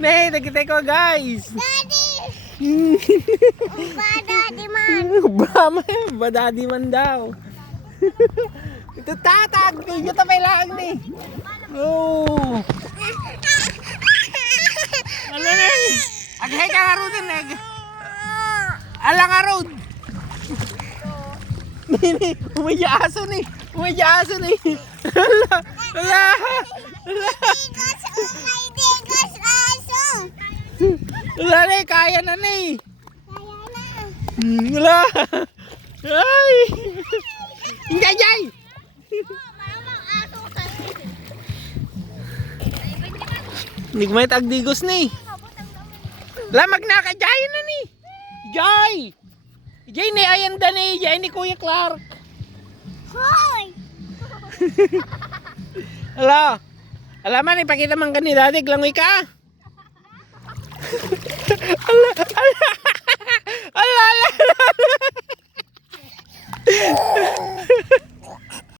Nay, nakita ko guys. Daddy! Uba, daddy man. Ba daddy man daw. Ito tatag, ito tapay lang ni. Oh. Ano na? Aghay ka nga rin, neg. Alang nga rin. Nini, umayaaso ni. Umayaaso ni. Ala, ala. Digos, umay digos, aso. Wala na kaya na ni. Kaya na. Wala. Ay. Jay, jay. Malamang aso ka. Hindi ko may tagdigos ni. Lamag na ka, jay na ni. Jay. Jay ni ayanda ni. Jay ni Kuya Clark. Hoy! Ala. Alaman, ipakita man ka ni Daddy. Langoy ka. Ala, ala. Ala, ala.